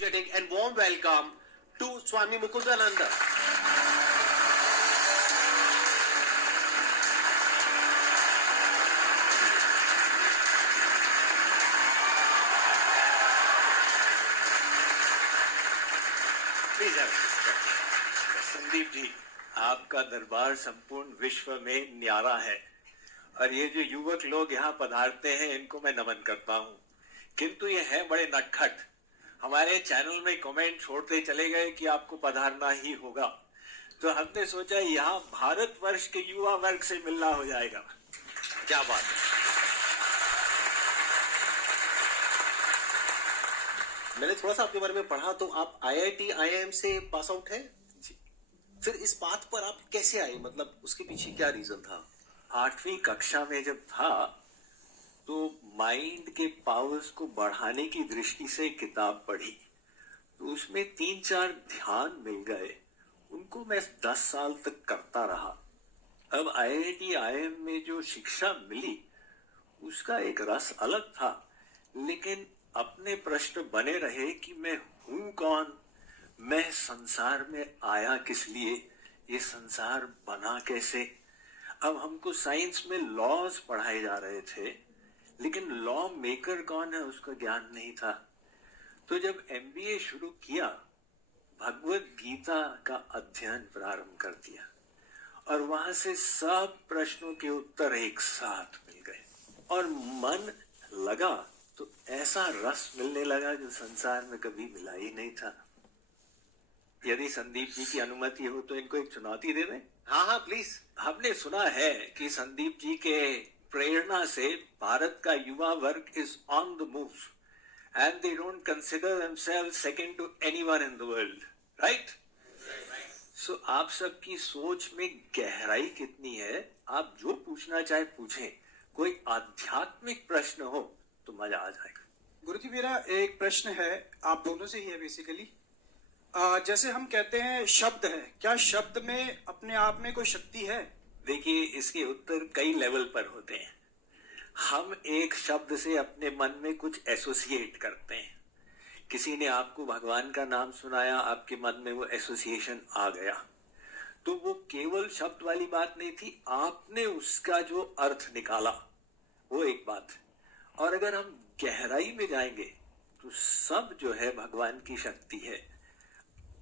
energetic and warm welcome to Swami Mukundananda. Please have a seat. Sandeep ji, आपका दरबार संपूर्ण विश्व में न्यारा है और ये जो युवक लोग यहाँ पधारते हैं इनको मैं नमन करता हूँ, किंतु ये है बड़े नटखट। हमारे चैनल में कमेंट छोड़ते चले गए कि आपको पधारना ही होगा, तो हमने सोचा यहाँ भारतवर्ष के युवा वर्ग से मिलना हो जाएगा। क्या बात है। मैंने थोड़ा सा आपके बारे में पढ़ा, तो आप IIT IIM से पास आउट हैं जी। फिर इस बात पर आप कैसे आए, मतलब उसके पीछे क्या रीजन था? 8वीं कक्षा में जब था तो माइंड के पावर्स को बढ़ाने की दृष्टि से किताब पढ़ी, तो उसमें 3-4 ध्यान मिल गए, उनको मैं 10 साल तक करता रहा। अब IIT IIM में जो शिक्षा मिली उसका एक रस अलग था, लेकिन अपने प्रश्न बने रहे कि मैं हूं कौन, मैं संसार में आया किस लिए, ये संसार बना कैसे। अब हमको साइंस में लॉज पढ़ाए जा रहे थे, लेकिन लॉ मेकर कौन है उसका ज्ञान नहीं था। तो जब MBA शुरू किया, भगवत गीता का अध्ययन प्रारंभ कर दिया और वहां से सब प्रश्नों के उत्तर एक साथ मिल गए और मन लगा तो ऐसा रस मिलने लगा जो संसार में कभी मिला ही नहीं था। यदि संदीप जी की अनुमति हो तो इनको एक चुनौती दे दें। हाँ हाँ प्लीज। हमने सुना है कि संदीप जी के प्रेरणा से भारत का युवा वर्ग is on the move and they don't consider themselves second to anyone in the world, right? So आप सबकी सोच में गहराई कितनी है, आप जो पूछना चाहे पूछें। कोई आध्यात्मिक प्रश्न हो तो मजा आ जाएगा। गुरुजी, मेरा एक प्रश्न है, आप दोनों से ही है बेसिकली। जैसे हम कहते हैं शब्द है, क्या शब्द में अपने आप में कोई शक्ति है? देखिए, इसके उत्तर कई लेवल पर होते हैं। हम एक शब्द से अपने मन में कुछ एसोसिएट करते हैं। किसी ने आपको भगवान का नाम सुनाया, आपके मन में वो एसोसिएशन आ गया, तो वो केवल शब्द वाली बात नहीं थी, आपने उसका जो अर्थ निकाला, वो एक बात है। और अगर हम गहराई में जाएंगे तो सब जो है भगवान की शक्ति है।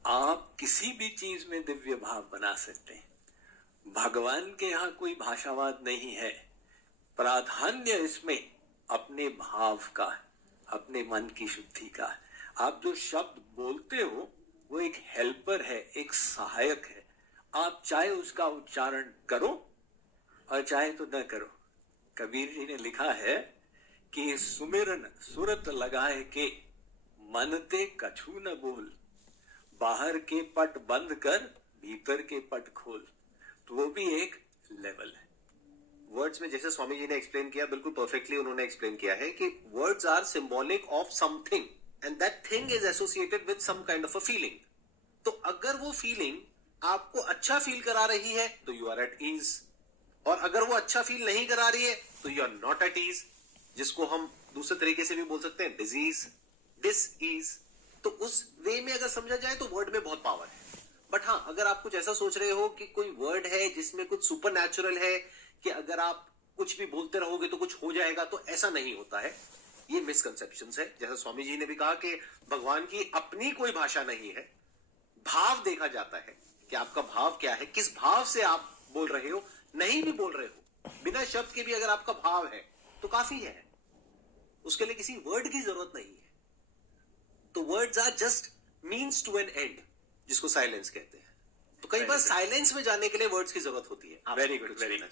आप किसी भी चीज में दिव्य भाव बना सकते हैं। भगवान के यहाँ कोई भाषावाद नहीं है। प्राधान्य इसमें अपने भाव का, अपने मन की शुद्धि का। आप जो शब्द बोलते हो वो एक हेल्पर है, एक सहायक है। आप चाहे उसका उच्चारण करो और चाहे तो न करो। कबीर जी ने लिखा है कि सुमिरन सुरत लगाए के, मनते कछु न बोल, बाहर के पट बंद कर भीतर के पट खोल। तो वो भी एक लेवल है। वर्ड्स में जैसे स्वामी जी ने एक्सप्लेन किया, बिल्कुल परफेक्टली उन्होंने एक्सप्लेन किया है कि words are symbolic of something and that thing is associated with some kind of a feeling. तो अगर वो फीलिंग आपको अच्छा फील करा रही है तो यू आर एट ईज, और अगर वो अच्छा फील नहीं करा रही है तो you are not at ease, जिसको हम दूसरे तरीके से भी बोल सकते हैं डिजीज, डिस ईज। तो उस वे में अगर समझा जाए तो वर्ड में बहुत पावर है। बट हाँ, अगर आप कुछ ऐसा सोच रहे हो कि कोई वर्ड है जिसमें कुछ सुपर नेचुरल है, कि अगर आप कुछ भी बोलते रहोगे तो कुछ हो जाएगा, तो ऐसा नहीं होता है। ये मिसकंसेप्शंस है। जैसा स्वामी जी ने भी कहा कि भगवान की अपनी कोई भाषा नहीं है, भाव देखा जाता है कि आपका भाव क्या है, किस भाव से आप बोल रहे हो। नहीं भी बोल रहे हो, बिना शब्द के भी अगर आपका भाव है तो काफी है, उसके लिए किसी वर्ड की जरूरत नहीं है। तो words are just means to an end, जिसको साइलेंस कहते हैं। तो कई बार साइलेंस में जाने के लिए वर्ड्स की जरूरत होती है। Very good, very good.